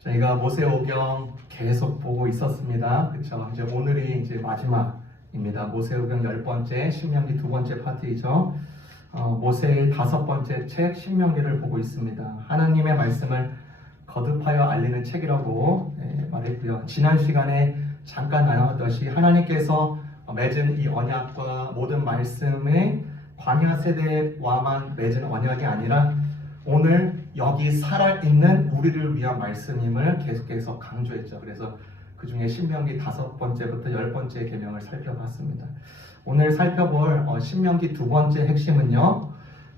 저희가 모세오경 계속 보고 있었습니다. 그렇죠? 이제 오늘이 이제 마지막입니다. 모세오경 10번째, 신명기 2번째 파트이죠. 모세의 5번째 책 신명기를 보고 있습니다. 하나님의 말씀을 거듭하여 알리는 책이라고 말했고요. 지난 시간에 잠깐 나눴듯이 하나님께서 맺은 이 언약과 모든 말씀의 광야 세대와만 맺은 언약이 아니라 오늘 여기 살아있는 우리를 위한 말씀임을 계속해서 강조했죠. 그래서 그 중에 신명기 5번째부터 10번째 계명을 살펴봤습니다. 오늘 살펴볼 신명기 2번째 핵심은요,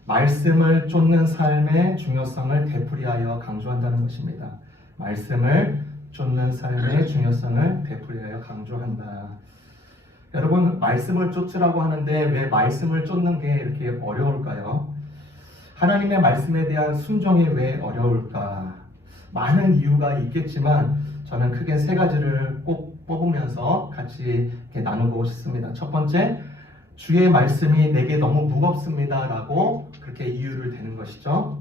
말씀을 쫓는 삶의 중요성을 되풀이하여 강조한다는 것입니다. 말씀을 쫓는 삶의 중요성을 되풀이하여 강조한다. 여러분, 말씀을 쫓으라고 하는데 왜 말씀을 쫓는 게 이렇게 어려울까요? 하나님의 말씀에 대한 순종이 왜 어려울까? 많은 이유가 있겠지만 저는 크게 3가지를 꼭 뽑으면서 같이 이렇게 나누고 싶습니다. 첫 번째, 주의 말씀이 내게 너무 무겁습니다 라고 그렇게 이유를 대는 것이죠.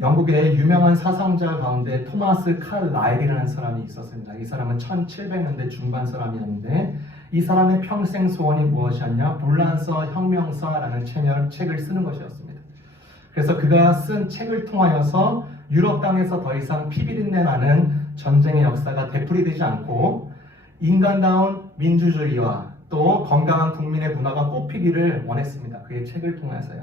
영국의 유명한 사상자 가운데 토마스 칼라일이라는 사람이 있었습니다. 이 사람은 1700년대 중반 사람이었는데 이 사람의 평생 소원이 무엇이었냐? 불란서 혁명서라는 책을 쓰는 것이었습니다. 그래서 그가 쓴 책을 통하여서 유럽 땅에서 더 이상 피비린내 나는 전쟁의 역사가 되풀이되지 않고 인간다운 민주주의와 또 건강한 국민의 문화가 꽃피기를 원했습니다. 그의 책을 통해서요.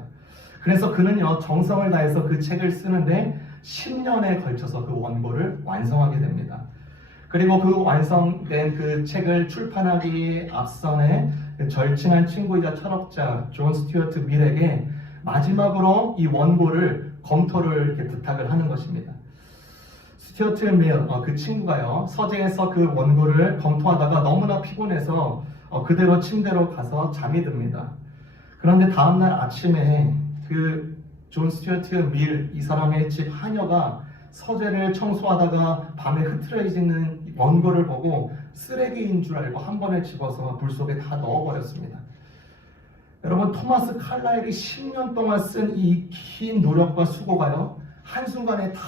그래서 그는요, 정성을 다해서 그 책을 쓰는데 10년에 걸쳐서 그 원고를 완성하게 됩니다. 그리고 그 완성된 그 책을 출판하기 앞선에 절친한 친구이자 철학자 존 스튜어트 밀에게 마지막으로 이 원고를 검토를 이렇게 부탁을 하는 것입니다. 스튜어트 밀, 그 친구가요, 서재에서 그 원고를 검토하다가 너무나 피곤해서 그대로 침대로 가서 잠이 듭니다. 그런데 다음날 아침에 그 존 스튜어트 밀, 이 사람의 집 하녀가 서재를 청소하다가 밤에 흐트러지는 원고를 보고 쓰레기인 줄 알고 한 번에 집어서 물 속에 다 넣어버렸습니다. 여러분, 토마스 칼라일이 10년 동안 쓴 이 긴 노력과 수고가요, 한순간에 다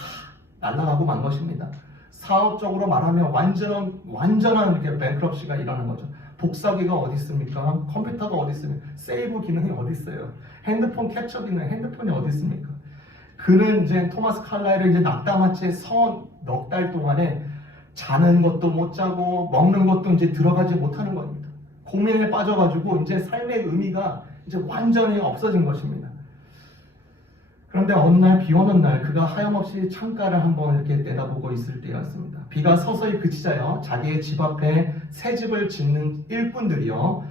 날아가고 만 것입니다. 사업적으로 말하면 완전한 이렇게 뱅크럽시가 일어나는 거죠. 복사기가 어디 있습니까? 컴퓨터가 어디 있습니까? 세이브 기능이 어디 있어요? 핸드폰 캡처 기능, 핸드폰이 어디 있습니까? 그는 이제 토마스 칼라일을 이제 낙담한채 넉 달 동안에 자는 것도 못 자고 먹는 것도 이제 들어가지 못하는 겁니다. 고민에 빠져가지고 이제 삶의 의미가 이제 완전히 없어진 것입니다. 그런데 어느 날, 비 오는 날, 그가 하염없이 창가를 한번 이렇게 내다보고 있을 때였습니다. 비가 서서히 그치자요, 자기의 집 앞에 새 집을 짓는 일꾼들이요,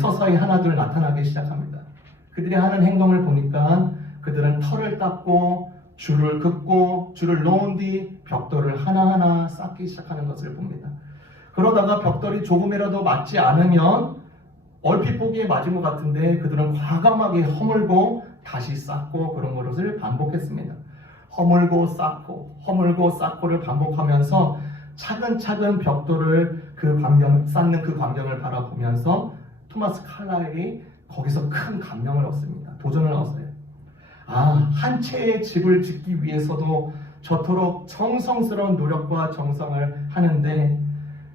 서서히 하나둘 나타나기 시작합니다. 그들이 하는 행동을 보니까 그들은 털을 닦고 줄을 긋고 줄을 놓은 뒤 벽돌을 하나하나 쌓기 시작하는 것을 봅니다. 그러다가 벽돌이 조금이라도 맞지 않으면 얼핏 보기에 맞은 것 같은데 그들은 과감하게 허물고 다시 쌓고 그런 것을 반복했습니다. 허물고 쌓고를 반복하면서 차근차근 벽돌을 쌓는 그 광경을 바라보면서 토마스 칼라일이 거기서 큰 감명을 얻습니다. 도전을 얻어요. 한 채의 집을 짓기 위해서도 저토록 정성스러운 노력과 정성을 하는데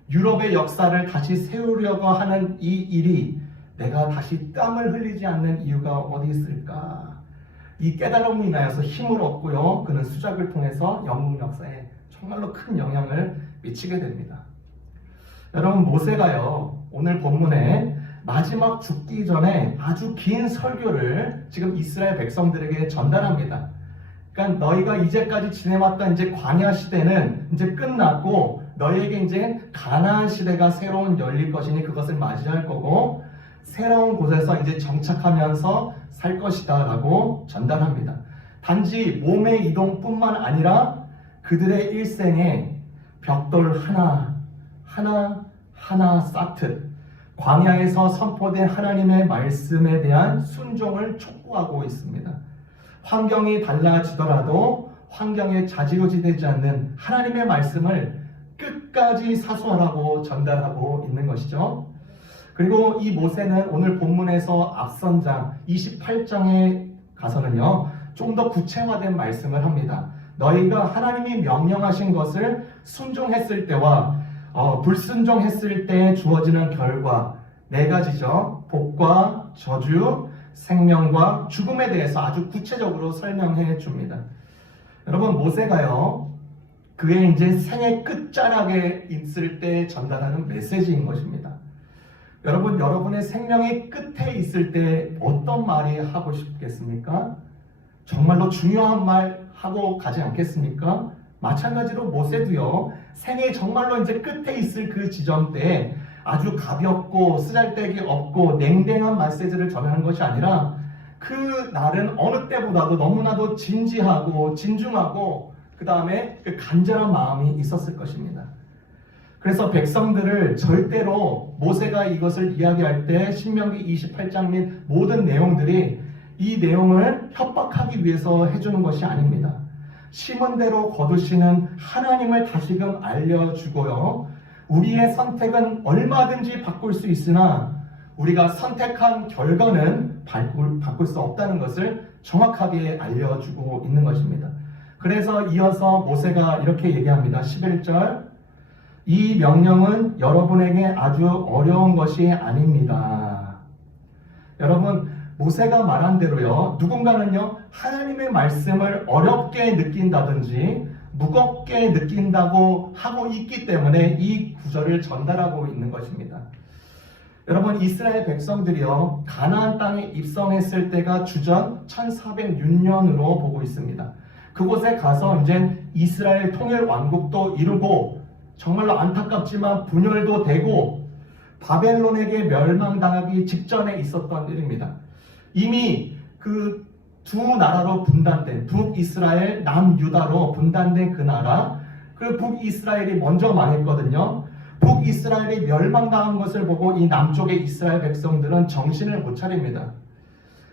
유럽의 역사를 다시 세우려고 하는 이 일이 내가 다시 땀을 흘리지 않는 이유가 어디 있을까? 이 깨달음으로 인하여서 힘을 얻고요, 그는 수작을 통해서 영국 역사에 정말로 큰 영향을 미치게 됩니다. 여러분, 모세가요, 오늘 본문에 마지막 죽기 전에 아주 긴 설교를 지금 이스라엘 백성들에게 전달합니다. 그러니까 너희가 이제까지 지내왔던 이제 광야 시대는 이제 끝났고 너희에게 이제 가나안 시대가 새로운 열릴 것이니 그것을 맞이할 거고 새로운 곳에서 이제 정착하면서 살 것이다 라고 전달합니다. 단지 몸의 이동뿐만 아니라 그들의 일생에 벽돌 하나 쌓듯 광야에서 선포된 하나님의 말씀에 대한 순종을 촉구하고 있습니다. 환경이 달라지더라도 환경에 좌지우지되지 않는 하나님의 말씀을 끝까지 사수하라고 전달하고 있는 것이죠. 그리고 이 모세는 오늘 본문에서 앞선 장 28장에 가서는요, 좀 더 구체화된 말씀을 합니다. 너희가 하나님이 명령하신 것을 순종했을 때와 불순종했을 때 주어지는 결과 네 가지죠. 복과 저주, 생명과 죽음에 대해서 아주 구체적으로 설명해 줍니다. 여러분, 모세가요, 그의 이제 생의 끝자락에 있을 때 전달하는 메시지인 것입니다. 여러분, 여러분의 생명의 끝에 있을 때 어떤 말이 하고 싶겠습니까? 정말로 중요한 말 하고 가지 않겠습니까? 마찬가지로 모세도요, 생의 정말로 이제 끝에 있을 그 지점대에 아주 가볍고 쓰잘데기 없고 냉랭한 메시지를 전하는 것이 아니라 그 날은 어느 때보다도 너무나도 진지하고 진중하고 그 다음에 그 간절한 마음이 있었을 것입니다. 그래서 백성들을 절대로 모세가 이것을 이야기할 때 신명기 28장 및 모든 내용들이 이 내용을 협박하기 위해서 해주는 것이 아닙니다. 심은 대로 거두시는 하나님을 다시금 알려주고요. 우리의 선택은 얼마든지 바꿀 수 있으나 우리가 선택한 결과는 바꿀 수 없다는 것을 정확하게 알려주고 있는 것입니다. 그래서 이어서 모세가 이렇게 얘기합니다. 11절, 이 명령은 여러분에게 아주 어려운 것이 아닙니다. 여러분, 모세가 말한 대로요, 누군가는요, 하나님의 말씀을 어렵게 느낀다든지 무겁게 느낀다고 하고 있기 때문에 이 구절을 전달하고 있는 것입니다. 여러분, 이스라엘 백성들이요, 가나안 땅에 입성했을 때가 주전 1406년으로 보고 있습니다. 그곳에 가서 이제 이스라엘 통일 왕국도 이루고 정말로 안타깝지만 분열도 되고 바벨론에게 멸망당하기 직전에 있었던 일입니다. 이미 그 두 나라로 분단된 북이스라엘, 남유다로 분단된 그 나라, 그 북이스라엘이 먼저 망했거든요. 북이스라엘이 멸망당한 것을 보고 이 남쪽의 이스라엘 백성들은 정신을 못 차립니다.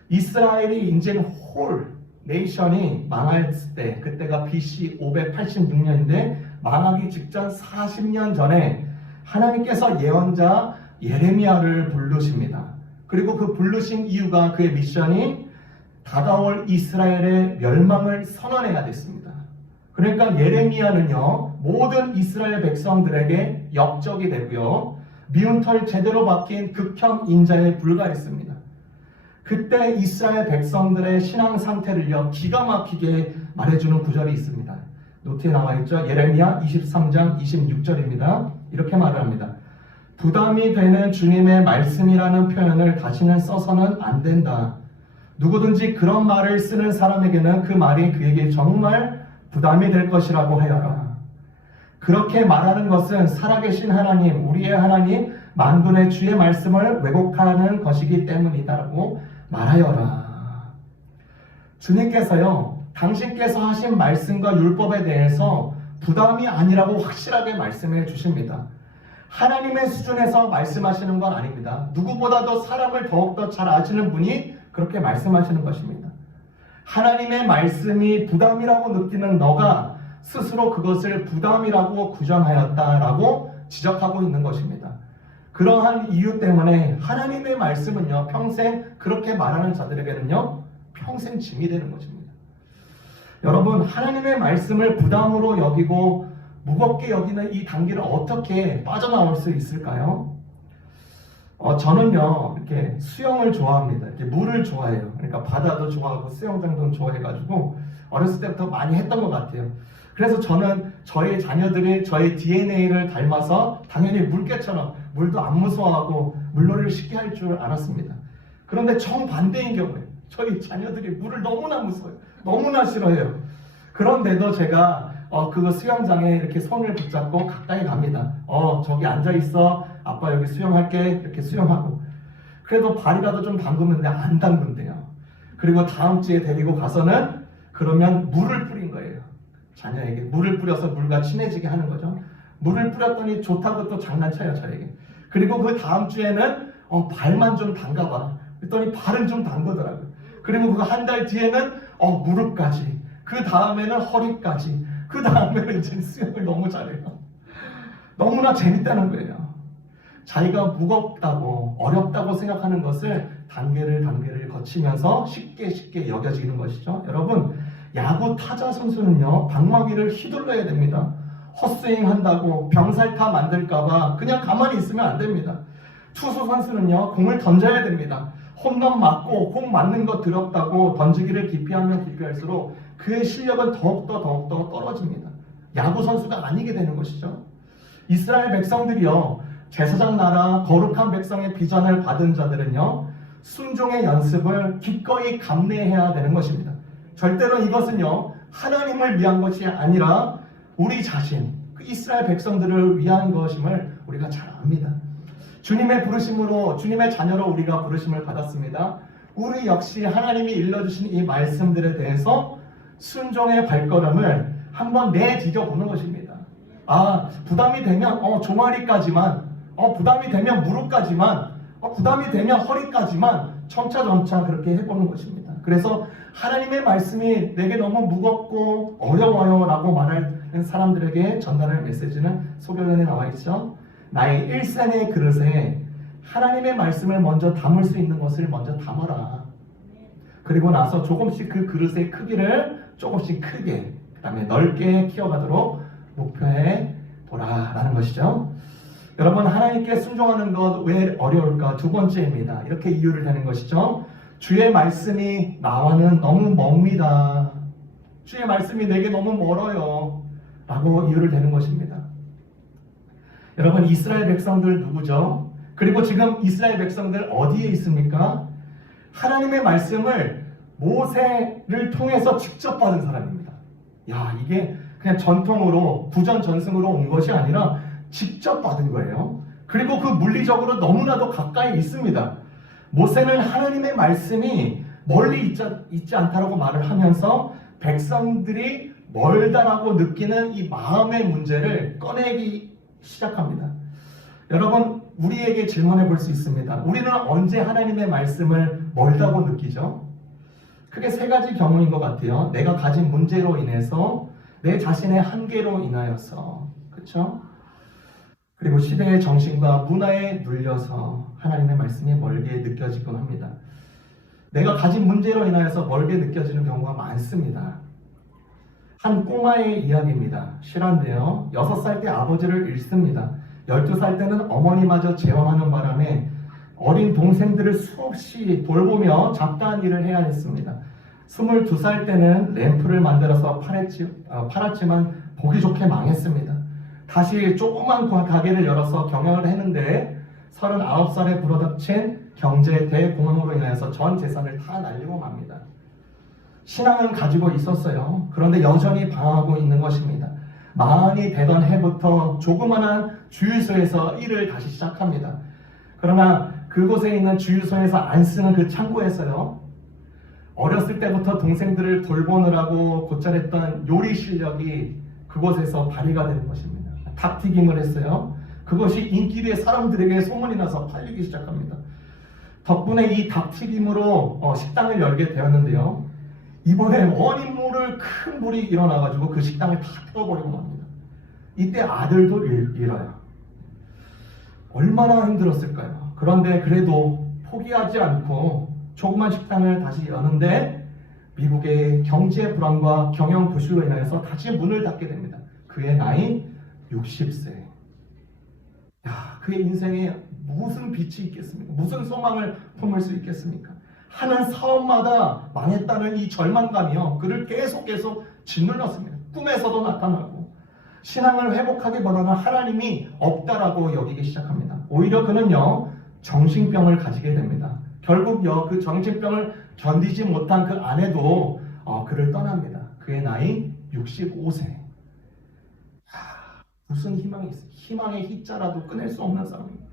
이스라엘이 이제는 홀 네이션이 망했을 때, 그때가 BC 586년인데 망하기 직전 40년 전에 하나님께서 예언자 예레미야를 부르십니다. 그리고 그 부르신 이유가 그의 미션이 다가올 이스라엘의 멸망을 선언해야 됐습니다. 그러니까 예레미야는요, 모든 이스라엘 백성들에게 역적이 되고요, 미운 털 제대로 박힌 극혐 인자에 불과했습니다. 그때 이스라엘 백성들의 신앙 상태를요, 기가 막히게 말해주는 구절이 있습니다. 노트에 나와 있죠. 예레미야 23장 26절입니다. 이렇게 말을 합니다. 부담이 되는 주님의 말씀이라는 표현을 다시는 써서는 안 된다. 누구든지 그런 말을 쓰는 사람에게는 그 말이 그에게 정말 부담이 될 것이라고 하여라. 그렇게 말하는 것은 살아계신 하나님, 우리의 하나님, 만군의 주의 말씀을 왜곡하는 것이기 때문이다라고 말하여라. 주님께서요, 당신께서 하신 말씀과 율법에 대해서 부담이 아니라고 확실하게 말씀해 주십니다. 하나님의 수준에서 말씀하시는 건 아닙니다. 누구보다도 사람을 더욱더 잘 아시는 분이 그렇게 말씀하시는 것입니다. 하나님의 말씀이 부담이라고 느끼는 너가 스스로 그것을 부담이라고 규정하였다라고 지적하고 있는 것입니다. 그러한 이유 때문에 하나님의 말씀은요, 평생 그렇게 말하는 자들에게는요, 평생 짐이 되는 것입니다. 여러분, 하나님의 말씀을 부담으로 여기고 무겁게 여기는 이 단계를 어떻게 빠져나올 수 있을까요? 저는요, 이렇게 수영을 좋아합니다. 이렇게 물을 좋아해요. 그러니까 바다도 좋아하고 수영장도 좋아해가지고 어렸을 때부터 많이 했던 것 같아요. 그래서 저는 저희 자녀들이 저의 DNA를 닮아서 당연히 물개처럼 물도 안 무서워하고 물놀이를 쉽게 할 줄 알았습니다. 그런데 정반대인 경우에 저희 자녀들이 물을 너무나 무서워해요. 너무나 싫어해요. 그런데도 제가 그 수영장에 이렇게 손을 붙잡고 가까이 갑니다. 저기 앉아있어. 아빠 여기 수영할게. 이렇게 수영하고. 그래도 발이라도 좀 담그는데 안 담근대요. 그리고 다음 주에 데리고 가서는 그러면 물을 뿌린 거예요. 자녀에게 물을 뿌려서 물과 친해지게 하는 거죠. 물을 뿌렸더니 좋다고 또 장난쳐요, 저에게. 그리고 그 다음 주에는 발만 좀 담가봐. 그랬더니 발은 좀 담그더라고요. 그리고 그 한 달 뒤에는 무릎까지. 그 다음에는 허리까지. 그 다음에는 이제 수영을 너무 잘해요. 너무나 재밌다는 거예요. 자기가 무겁다고 어렵다고 생각하는 것을 단계를 거치면서 쉽게 여겨지는 것이죠. 여러분, 야구 타자 선수는요, 방망이를 휘둘러야 됩니다. 헛스윙 한다고 병살타 만들까봐 그냥 가만히 있으면 안 됩니다. 투수 선수는요, 공을 던져야 됩니다. 홈런 맞고 공 맞는 거 더럽다고 던지기를 기피하면 기피할수록 그의 실력은 더욱더 떨어집니다. 야구 선수가 아니게 되는 것이죠. 이스라엘 백성들이요, 제사장 나라 거룩한 백성의 비전을 받은 자들은요, 순종의 연습을 기꺼이 감내해야 되는 것입니다. 절대로 이것은요, 하나님을 위한 것이 아니라 우리 자신, 그 이스라엘 백성들을 위한 것임을 우리가 잘 압니다. 주님의 부르심으로, 주님의 자녀로 우리가 부르심을 받았습니다. 우리 역시 하나님이 일러주신 이 말씀들에 대해서 순종의 발걸음을 한번 내디뎌 보는 것입니다. 부담이 되면 종아리까지만, 부담이 되면 무릎까지만, 부담이 되면 허리까지만 점차 그렇게 해보는 것입니다. 그래서 하나님의 말씀이 내게 너무 무겁고 어려워요 라고 말하는 사람들에게 전달할 메시지는 소결론에 나와 있죠. 나의 일생의 그릇에 하나님의 말씀을 먼저 담을 수 있는 것을 먼저 담아라. 그리고 나서 조금씩 그 그릇의 크기를 조금씩 크게, 그 다음에 넓게 키워가도록 목표해 보라라는 것이죠. 여러분, 하나님께 순종하는 것 왜 어려울까? 두 번째입니다. 이렇게 이유를 대는 것이죠. 주의 말씀이 나와는 너무 멉니다. 주의 말씀이 내게 너무 멀어요 라고 이유를 대는 것입니다. 여러분, 이스라엘 백성들 누구죠? 그리고 지금 이스라엘 백성들 어디에 있습니까? 하나님의 말씀을 모세를 통해서 직접 받은 사람입니다. 이게 그냥 전통으로 부전전승으로 온 것이 아니라 직접 받은 거예요. 그리고 그 물리적으로 너무나도 가까이 있습니다. 모세는 하나님의 말씀이 멀리 있지 않다라고 말을 하면서 백성들이 멀다라고 느끼는 이 마음의 문제를 꺼내기 시작합니다. 여러분, 우리에게 질문해 볼 수 있습니다. 우리는 언제 하나님의 말씀을 멀다고 느끼죠? 크게 세 가지 경우인 것 같아요. 내가 가진 문제로 인해서, 내 자신의 한계로 인하여서, 그렇죠? 그리고 시대의 정신과 문화에 눌려서 하나님의 말씀이 멀게 느껴지곤 합니다. 내가 가진 문제로 인하여서 멀게 느껴지는 경우가 많습니다. 한 꼬마의 이야기입니다. 실화인데요. 6살 때 아버지를 잃습니다. 12살 때는 어머니마저 재혼하는 바람에 어린 동생들을 수없이 돌보며 잡다한 일을 해야 했습니다. 22살 때는 램프를 만들어서 팔았지만 보기 좋게 망했습니다. 다시 조그만 가게를 열어서 경영을 했는데 39살에 불어닥친 경제 대공황으로 인해서 전 재산을 다 날리고 맙니다. 신앙은 가지고 있었어요. 그런데 여전히 방황하고 있는 것입니다. 마흔이 되던 해부터 조그만한 주유소에서 일을 다시 시작합니다. 그러나 그곳에 있는 주유소에서 안 쓰는 그 창고에서요, 어렸을 때부터 동생들을 돌보느라고 곧잘했던 요리 실력이 그곳에서 발휘가 되는 것입니다. 닭튀김을 했어요. 그것이 인기리에 사람들에게 소문이 나서 팔리기 시작합니다. 덕분에 이 닭튀김으로 식당을 열게 되었는데요. 이번에 원인 모를 큰 불이 일어나가지고 그 식당을 다 태워버리고 맙니다. 이때 아들도 잃어요. 얼마나 힘들었을까요? 그런데 그래도 포기하지 않고 조그만 식당을 다시 여는데 미국의 경제 불안과 경영 부실로 인해서 다시 문을 닫게 됩니다. 그의 나이 60세. 그의 인생에 무슨 빛이 있겠습니까? 무슨 소망을 품을 수 있겠습니까? 하는 사업마다 망했다는 이 절망감이요, 그를 계속 짓눌렀습니다. 꿈에서도 나타나고, 신앙을 회복하기보다는 하나님이 없다라고 여기기 시작합니다. 오히려 그는요, 정신병을 가지게 됩니다. 결국요, 그 정신병을 견디지 못한 그 아내도 그를 떠납니다. 그의 나이 65세. 무슨 희망이 있어요? 희망의 희자라도 끊을 수 없는 사람입니다.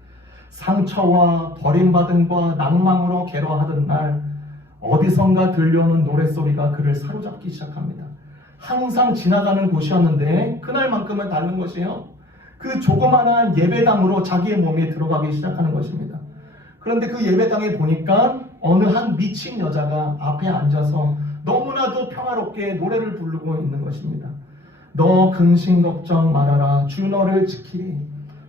상처와 버림받음과 낭망으로 괴로워하던 날, 어디선가 들려오는 노랫소리가 그를 사로잡기 시작합니다. 항상 지나가는 곳이었는데 그날만큼은 다른 것이에요. 그 조그마한 예배당으로 자기의 몸이 들어가기 시작하는 것입니다. 그런데 그 예배당에 보니까 어느 한 미친 여자가 앞에 앉아서 너무나도 평화롭게 노래를 부르고 있는 것입니다. 너 근심 걱정 말아라. 주 너를 지키리.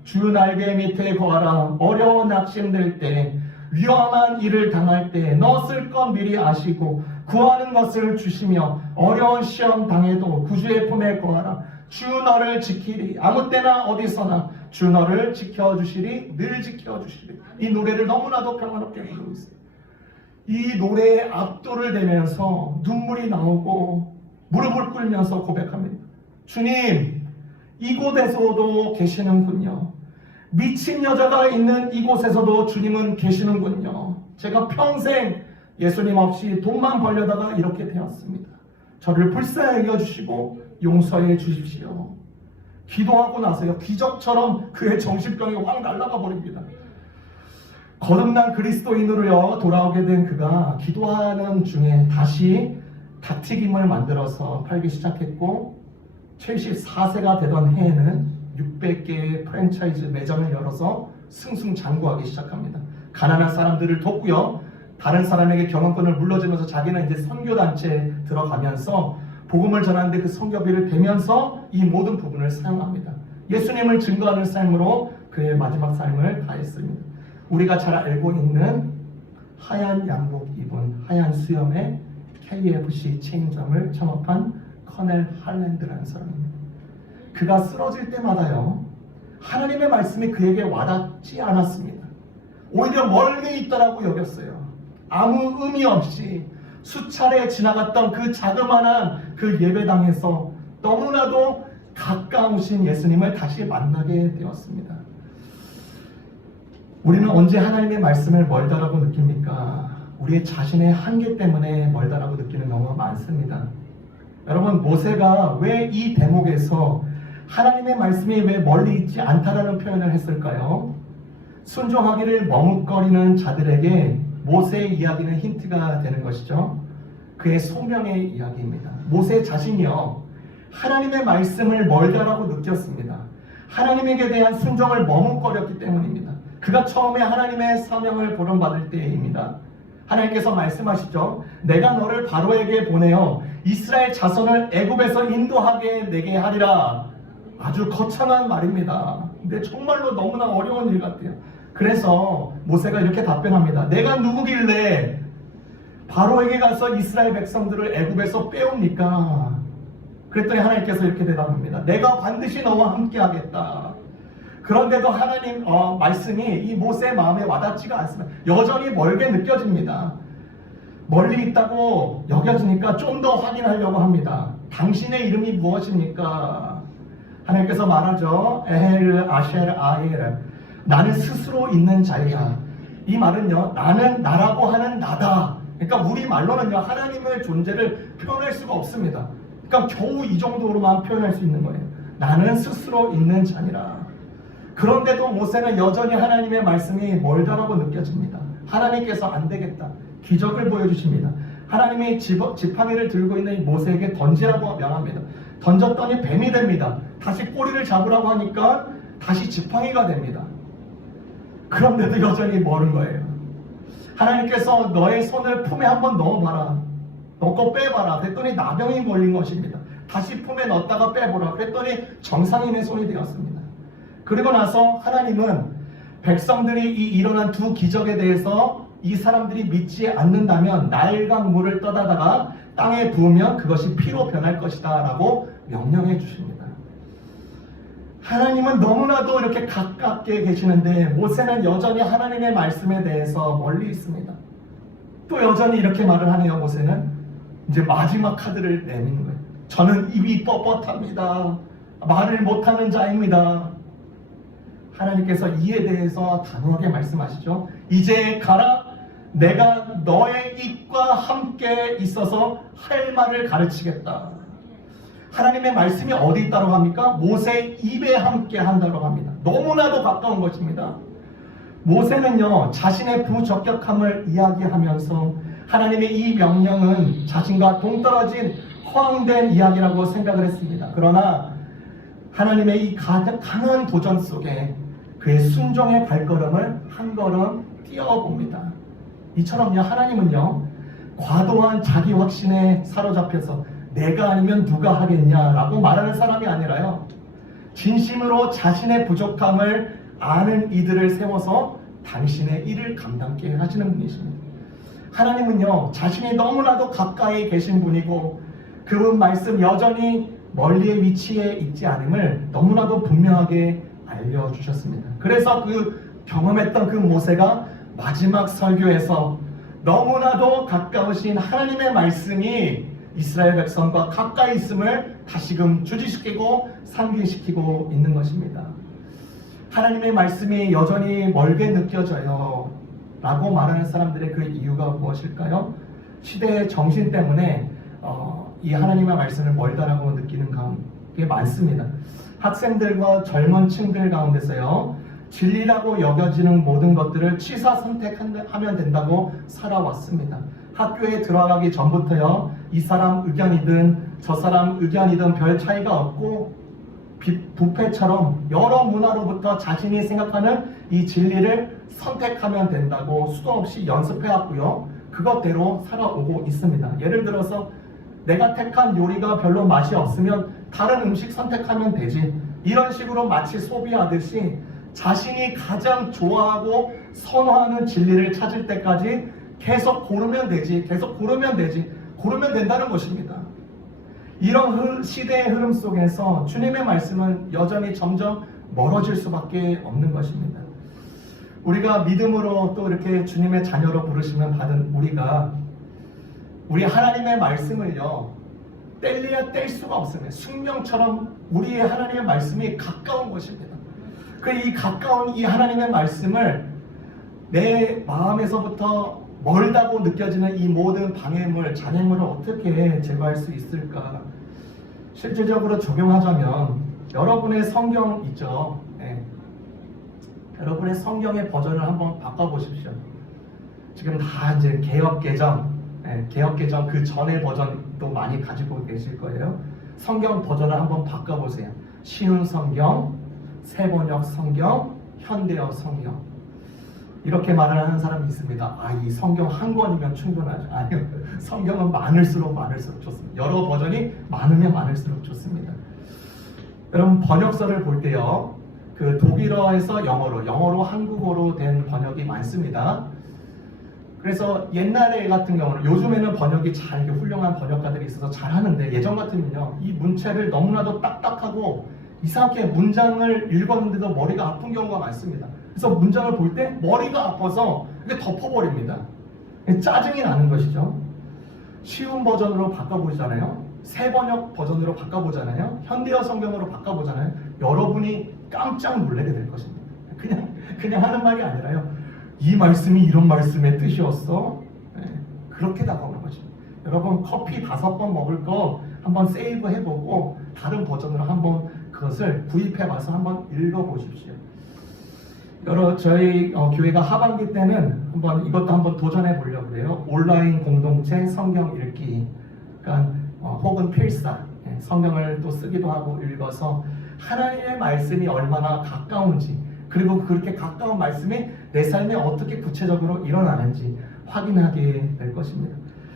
주 날개 밑에 거하라. 어려워 낙심될 때, 위험한 일을 당할 때 너 쓸 것 미리 아시고 구하는 것을 주시며 어려운 시험 당해도 구주의 품에 거하라. 주 너를 지키리. 아무 때나 어디서나 주 너를 지켜주시리. 늘 지켜주시리. 이 노래를 너무나도 평화롭게 부르고 있어요. 이 노래에 압도를 대면서 눈물이 나오고 무릎을 꿇으면서 고백합니다. 주님, 이곳에서도 계시는군요. 미친 여자가 있는 이곳에서도 주님은 계시는군요. 제가 평생 예수님 없이 돈만 벌려다가 이렇게 되었습니다. 저를 불쌍히 여겨주시고 용서해 주십시오. 기도하고 나서요, 기적처럼 그의 정신병이 확 날아가 버립니다. 거듭난 그리스도인으로요 돌아오게 된 그가 기도하는 중에 다시 닭튀김을 만들어서 팔기 시작했고, 74세가 되던 해에는 600개의 프랜차이즈 매장을 열어서 승승장구하기 시작합니다. 가난한 사람들을 돕고요, 다른 사람에게 경영권을 물려주면서 자기는 이제 선교단체에 들어가면서 복음을 전하는데 그 선교비를 대면서 이 모든 부분을 사용합니다. 예수님을 증거하는 삶으로 그의 마지막 삶을 다했습니다. 우리가 잘 알고 있는 하얀 양복 입은 하얀 수염의 KFC 체인점을 창업한 커넬 할랜드라는 사람입니다. 그가 쓰러질 때마다요, 하나님의 말씀이 그에게 와닿지 않았습니다. 오히려 멀리 있다라고 여겼어요. 아무 의미 없이 수차례 지나갔던 그 자그마한 그 예배당에서 너무나도 가까우신 예수님을 다시 만나게 되었습니다. 우리는 언제 하나님의 말씀을 멀다라고 느낍니까? 우리의 자신의 한계 때문에 멀다라고 느끼는 경우가 많습니다. 여러분, 모세가 왜 이 대목에서 하나님의 말씀이 왜 멀리 있지 않다라는 표현을 했을까요? 순종하기를 머뭇거리는 자들에게 모세의 이야기는 힌트가 되는 것이죠. 그의 소명의 이야기입니다. 모세 자신이요, 하나님의 말씀을 멀다라고 느꼈습니다. 하나님에게 대한 순종을 머뭇거렸기 때문입니다. 그가 처음에 하나님의 사명을 보름받을 때입니다. 하나님께서 말씀하시죠. 내가 너를 바로에게 보내어 이스라엘 자손을 애굽에서 인도하게 내게 하리라. 아주 거창한 말입니다. 근데 정말로 너무나 어려운 일 같아요. 그래서 모세가 이렇게 답변합니다. 내가 누구길래 바로에게 가서 이스라엘 백성들을 애굽에서 빼옵니까? 그랬더니 하나님께서 이렇게 대답합니다. 내가 반드시 너와 함께 하겠다. 그런데도 하나님 말씀이 이 모세의 마음에 와닿지가 않습니다. 여전히 멀게 느껴집니다. 멀리 있다고 여겨지니까 좀 더 확인하려고 합니다. 당신의 이름이 무엇입니까? 하나님께서 말하죠. 에헬 아쉘 아엘. 나는 스스로 있는 자야. 이 말은요, 나는 나라고 하는 나다. 그러니까 우리 말로는요, 하나님의 존재를 표현할 수가 없습니다. 그러니까 겨우 이 정도로만 표현할 수 있는 거예요. 나는 스스로 있는 자니라. 그런데도 모세는 여전히 하나님의 말씀이 멀다라고 느껴집니다. 하나님께서 안 되겠다. 기적을 보여주십니다. 하나님이 지팡이를 들고 있는 이 모세에게 던지라고 명합니다. 던졌더니 뱀이 됩니다. 다시 꼬리를 잡으라고 하니까 다시 지팡이가 됩니다. 그런데도 여전히 멀은 거예요. 하나님께서 너의 손을 품에 한번 넣어봐라. 넣고 빼봐라. 그랬더니 나병이 걸린 것입니다. 다시 품에 넣었다가 빼보라. 그랬더니 정상인의 손이 되었습니다. 그리고 나서 하나님은 백성들이 이 일어난 두 기적에 대해서 이 사람들이 믿지 않는다면 날강 물을 떠다다가 땅에 부으면 그것이 피로 변할 것이다 라고 명령해 주십니다. 하나님은 너무나도 이렇게 가깝게 계시는데 모세는 여전히 하나님의 말씀에 대해서 멀리 있습니다. 또 여전히 이렇게 말을 하네요. 모세는 이제 마지막 카드를 내미는 거예요. 저는 입이 뻣뻣합니다. 말을 못하는 자입니다. 하나님께서 이에 대해서 단호하게 말씀하시죠. 이제 가라. 내가 너의 입과 함께 있어서 할 말을 가르치겠다. 하나님의 말씀이 어디 있다고 합니까? 모세의 입에 함께 한다고 합니다. 너무나도 가까운 것입니다. 모세는요, 자신의 부적격함을 이야기하면서 하나님의 이 명령은 자신과 동떨어진 허황된 이야기라고 생각을 했습니다. 그러나 하나님의 이 강한 도전 속에 그의 순종의 발걸음을 한 걸음 띄워봅니다. 이처럼요, 하나님은요, 과도한 자기 확신에 사로잡혀서 내가 아니면 누가 하겠냐라고 말하는 사람이 아니라요, 진심으로 자신의 부족함을 아는 이들을 세워서 당신의 일을 감당케 하시는 분이십니다. 하나님은요, 자신이 너무나도 가까이 계신 분이고 그 말씀 여전히 멀리의 위치에 있지 않음을 너무나도 분명하게 알려주셨습니다. 그래서 그 경험했던 그 모세가 마지막 설교에서 너무나도 가까우신 하나님의 말씀이 이스라엘 백성과 가까이 있음을 다시금 주지시키고 상기시키고 있는 것입니다. 하나님의 말씀이 여전히 멀게 느껴져요 라고 말하는 사람들의 그 이유가 무엇일까요? 시대의 정신 때문에 이 하나님의 말씀을 멀다라고 느끼는 게 많습니다. 학생들과 젊은 층들 가운데서요, 진리라고 여겨지는 모든 것들을 취사 선택하면 된다고 살아왔습니다. 학교에 들어가기 전부터요, 이 사람 의견이든 저 사람 의견이든 별 차이가 없고 부패처럼 여러 문화로부터 자신이 생각하는 이 진리를 선택하면 된다고 수도 없이 연습해왔고요, 그것대로 살아오고 있습니다. 예를 들어서 내가 택한 요리가 별로 맛이 없으면 다른 음식 선택하면 되지, 이런 식으로 마치 소비하듯이 자신이 가장 좋아하고 선호하는 진리를 찾을 때까지 계속 고르면 되지, 고르면 된다는 것입니다. 이런 시대의 흐름 속에서 주님의 말씀은 여전히 점점 멀어질 수밖에 없는 것입니다. 우리가 믿음으로 또 이렇게 주님의 자녀로 부르시면 받은 우리 하나님의 말씀을요, 뗄래야 뗄 수가 없습니다. 숙명처럼 우리의 하나님의 말씀이 가까운 것입니다. 이 가까운 이 하나님의 말씀을 내 마음에서부터 멀다고 느껴지는 이 모든 방해물, 잔해물을 어떻게 제거할 수 있을까? 실질적으로 적용하자면 여러분의 성경 있죠? 네. 여러분의 성경의 버전을 한번 바꿔보십시오. 지금 다 이제 개역개정 그 전의 버전도 많이 가지고 계실 거예요. 성경 버전을 한번 바꿔보세요. 쉬운 성경, 새번역 성경, 현대어 성경. 이렇게 말을 하는 사람이 있습니다. 이 성경 한 권이면 충분하죠. 아니요. 성경은 많을수록 좋습니다. 여러 버전이 많으면 많을수록 좋습니다. 여러분, 번역서를 볼 때요, 그 독일어에서 영어로 한국어로 된 번역이 많습니다. 그래서 옛날에 같은 경우는, 요즘에는 번역이 잘, 훌륭한 번역가들이 있어서 잘 하는데, 예전 같으면요, 이 문체를 너무나도 딱딱하고 이상하게 문장을 읽었는데도 머리가 아픈 경우가 많습니다. 그래서 문장을 볼 때 머리가 아파서 이게 덮어버립니다. 짜증이 나는 것이죠. 쉬운 버전으로 바꿔보잖아요. 새번역 버전으로 바꿔보잖아요. 현대어 성경으로 바꿔보잖아요. 여러분이 깜짝 놀라게 될 것입니다. 그냥 하는 말이 아니라요, 이 말씀이 이런 말씀의 뜻이었어? 그렇게 다가오는 것입니다. 여러분, 커피 5번 먹을 거 한번 세이브 해보고 다른 버전으로 한번 그것을 구입해봐서 한번 읽어보십시오. 저희 교회가 하반기 때는 이것도 한번 도전해 보려고 해요. 온라인 공동체 성경 읽기, 그러니까 혹은 필사, 성경을 또 쓰기도 하고 읽어서 하나님의 말씀이 얼마나 가까운지, 그리고 그렇게 가까운 말씀이 내 삶에 어떻게 구체적으로 일어나는지 확인하게 될 것입니다.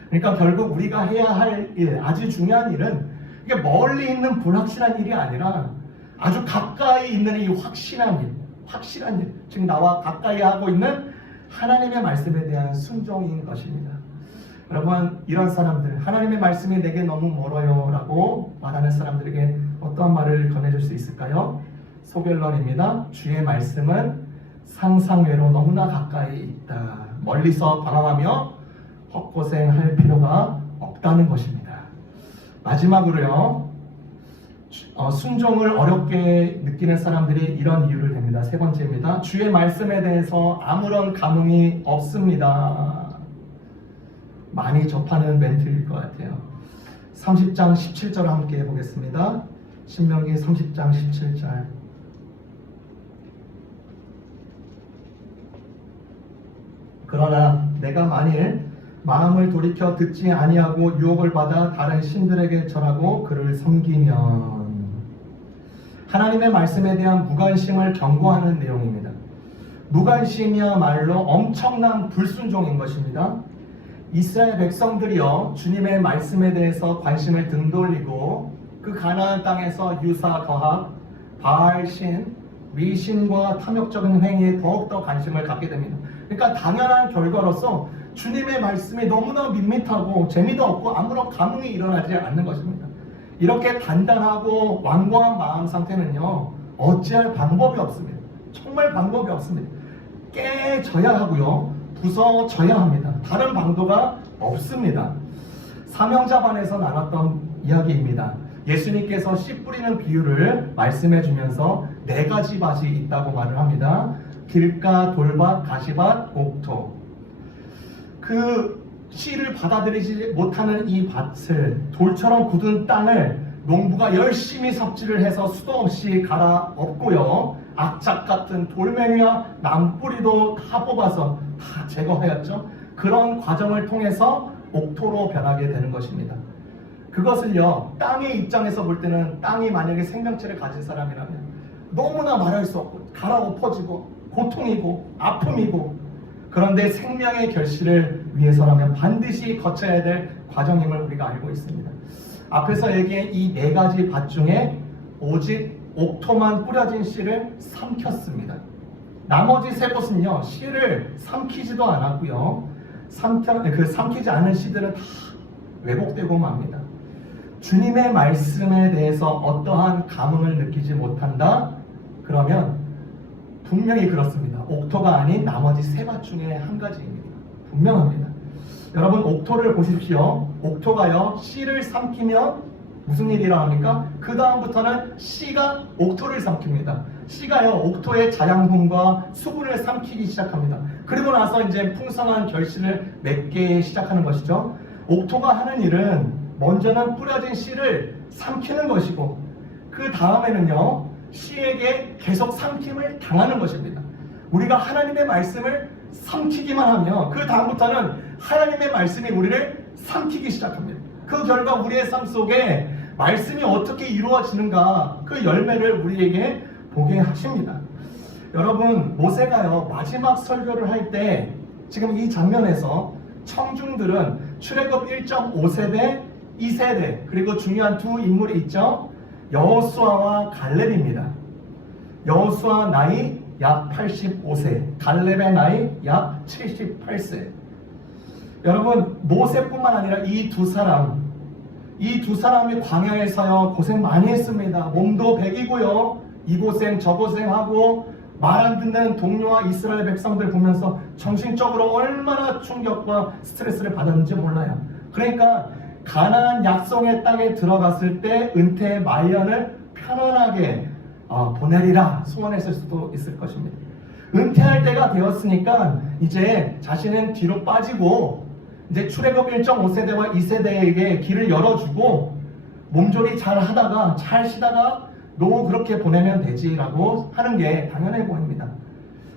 그러니까 결국 우리가 해야 할 일, 아주 중요한 일은 이게 멀리 있는 불확실한 일이 아니라 아주 가까이 있는 이 확실한 일, 즉 나와 가까이 하고 있는 하나님의 말씀에 대한 순종인 것입니다. 여러분, 이런 사람들, 하나님의 말씀이 내게 너무 멀어요 라고 말하는 사람들에게 어떠한 말을 전해줄 수 있을까요? 소결론입니다. 주의 말씀은 상상외로 너무나 가까이 있다. 멀리서 방황하며 헛고생할 필요가 없다는 것입니다. 마지막으로요, 순종을 어렵게 느끼는 사람들이 이런 이유를 댑니다. 세 번째입니다. 주의 말씀에 대해서 아무런 감흥이 없습니다. 많이 접하는 멘트일 것 같아요. 30장 17절 함께 보겠습니다. 신명기 30장 17절. 그러나 내가 만일 마음을 돌이켜 듣지 아니하고 유혹을 받아 다른 신들에게 절하고 그를 섬기면, 하나님의 말씀에 대한 무관심을 경고하는 내용입니다. 무관심이야말로 엄청난 불순종인 것입니다. 이스라엘 백성들이요, 주님의 말씀에 대해서 관심을 등 돌리고 그 가나안 땅에서 유사, 거학, 바알신, 위신과 탐욕적인 행위에 더욱더 관심을 갖게 됩니다. 그러니까 당연한 결과로서 주님의 말씀이 너무나 밋밋하고 재미도 없고 아무런 감흥이 일어나지 않는 것입니다. 이렇게 단단하고 완고한 마음 상태는요, 어찌할 방법이 없습니다. 정말 방법이 없습니다. 깨져야 하고요, 부서져야 합니다. 다른 방도가 없습니다. 사명자반에서 나눴던 이야기입니다. 예수님께서 씨 뿌리는 비유를 말씀해 주면서 4가지 밭이 있다고 말을 합니다. 길가, 돌밭, 가시밭, 옥토. 그 씨를 받아들이지 못하는 이 밭을, 돌처럼 굳은 땅을 농부가 열심히 삽질을 해서 수도 없이 갈아엎고요, 악착 같은 돌멩이와 나무뿌리도 다 뽑아서 다 제거하였죠. 그런 과정을 통해서 옥토로 변하게 되는 것입니다. 그것을요, 땅의 입장에서 볼 때는, 땅이 만약에 생명체를 가진 사람이라면 너무나 말할 수 없고 갈아엎어지고 고통이고 아픔이고, 그런데 생명의 결실을 위해서라면 반드시 거쳐야 될 과정임을 우리가 알고 있습니다. 앞에서 얘기한 이 4가지 밭 중에 오직 옥토만 뿌려진 씨를 삼켰습니다. 나머지 3곳은요, 씨를 삼키지도 않았고요, 삼키지 않은 씨들은 다 왜곡되고 맙니다. 주님의 말씀에 대해서 어떠한 감흥을 느끼지 못한다? 그러면 분명히 그렇습니다. 옥토가 아닌 나머지 3밭 중에 한 가지입니다. 분명합니다. 여러분, 옥토를 보십시오. 옥토가요, 씨를 삼키면 무슨 일이 일어납니까? 그 다음부터는 씨가 옥토를 삼킵니다. 씨가요, 옥토의 자양분과 수분을 삼키기 시작합니다. 그리고 나서 이제 풍성한 결실을 맺기 시작하는 것이죠. 옥토가 하는 일은 먼저는 뿌려진 씨를 삼키는 것이고, 그 다음에는요, 씨에게 계속 삼킴을 당하는 것입니다. 우리가 하나님의 말씀을 삼키기만 하면 그 다음부터는 하나님의 말씀이 우리를 삼키기 시작합니다. 그 결과 우리의 삶 속에 말씀이 어떻게 이루어지는가, 그 열매를 우리에게 보게 하십니다. 여러분, 모세가요, 마지막 설교를 할 때 지금 이 장면에서 청중들은 출애굽 1.5세대, 2세대, 그리고 중요한 2 인물이 있죠. 여호수아와 갈렙입니다. 여호수아 나이 약 85세, 갈렙의 나이 약 78세. 여러분, 모세뿐만 아니라 이 두 사람이 광야에서요, 고생 많이 했습니다. 몸도 백이고요, 이 고생 저 고생하고 말 안 듣는 동료와 이스라엘 백성들 보면서 정신적으로 얼마나 충격과 스트레스를 받았는지 몰라요. 그러니까 가나안 약속의 땅에 들어갔을 때 은퇴의 말년을 편안하게 보내리라 소원했을 수도 있을 것입니다. 은퇴할 때가 되었으니까 이제 자신은 뒤로 빠지고 이제 출애굽 1.5세대와 2세대에게 길을 열어주고 몸조리 잘 하다가 잘 쉬다가 노후 그렇게 보내면 되지라고 하는 게 당연해 보입니다.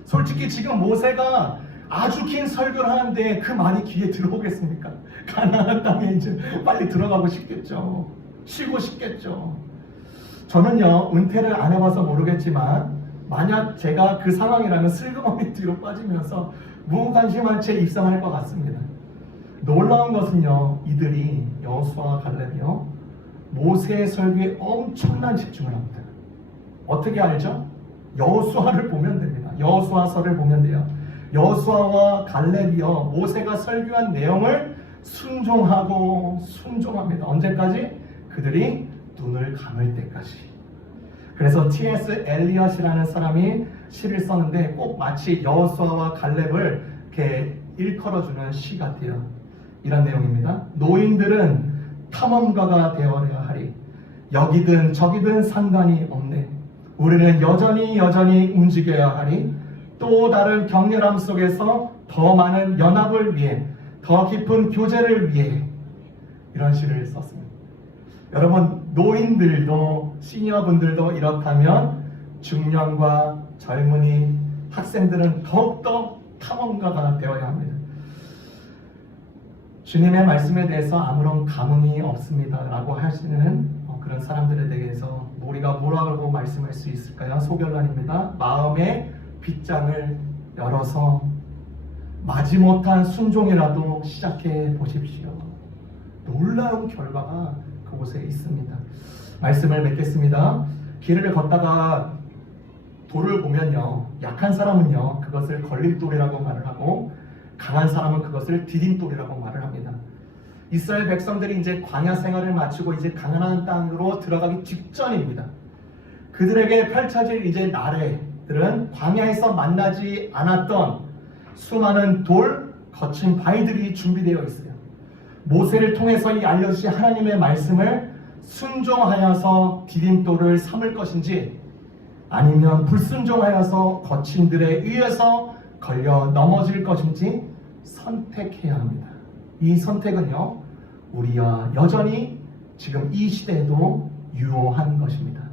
솔직히 지금 모세가 아주 긴 설교를 하는데 그 말이 귀에 들어오겠습니까? 가나안 땅에 이제 빨리 들어가고 싶겠죠. 쉬고 싶겠죠. 저는요, 은퇴를 안 해봐서 모르겠지만 만약 제가 그 상황이라면 슬그머니 뒤로 빠지면서 무관심한 채 입성할 것 같습니다. 놀라운 것은요, 이들이 여호수아와 갈렙이요, 모세의 설교에 엄청난 집중을 합니다. 어떻게 알죠? 여호수아를 보면 됩니다. 여호수아서를 보면 돼요. 여호수아와 갈렙이요, 모세가 설교한 내용을 순종합니다. 언제까지? 그들이 눈을 감을 때까지. 그래서 T.S. 엘리엇이라는 사람이 시를 썼는데 꼭 마치 여호수아와 갈렙을 이렇게 일컬어주는 시 같아요. 이런 내용입니다. 노인들은 탐험가가 되어야 하리. 여기든 저기든 상관이 없네. 우리는 여전히 움직여야 하리. 또 다른 격렬함 속에서 더 많은 연합을 위해, 더 깊은 교제를 위해, 이런 시를 썼습니다. 여러분, 노인들도 시니어분들도 이렇다면 중년과 젊은이, 학생들은 더욱더 탐험가가 되어야 합니다. 주님의 말씀에 대해서 아무런 감흥이 없습니다 라고 하시는 그런 사람들에 대해서 우리가 뭐라고 말씀할 수 있을까요? 소결란입니다. 마음의 빗장을 열어서 마지못한 순종이라도 시작해 보십시오. 놀라운 결과가 그곳에 있습니다. 말씀을 맺겠습니다. 길을 걷다가 돌을 보면요, 약한 사람은요, 그것을 걸림돌이라고 말을 하고, 강한 사람은 그것을 디딤돌이라고 말을 합니다. 이스라엘 백성들이 이제 광야 생활을 마치고 이제 가나안 땅으로 들어가기 직전입니다. 그들에게 펼쳐질 이제 나래들은 광야에서 만나지 않았던 수많은 돌, 거친 바위들이 준비되어 있어요. 모세를 통해서 이 알려주신 하나님의 말씀을 순종하여서 디딤돌을 삼을 것인지, 아니면 불순종하여서 거친들에 의해서 걸려 넘어질 것인지 선택해야 합니다. 이 선택은요, 우리와 여전히 지금 이 시대에도 유효한 것입니다.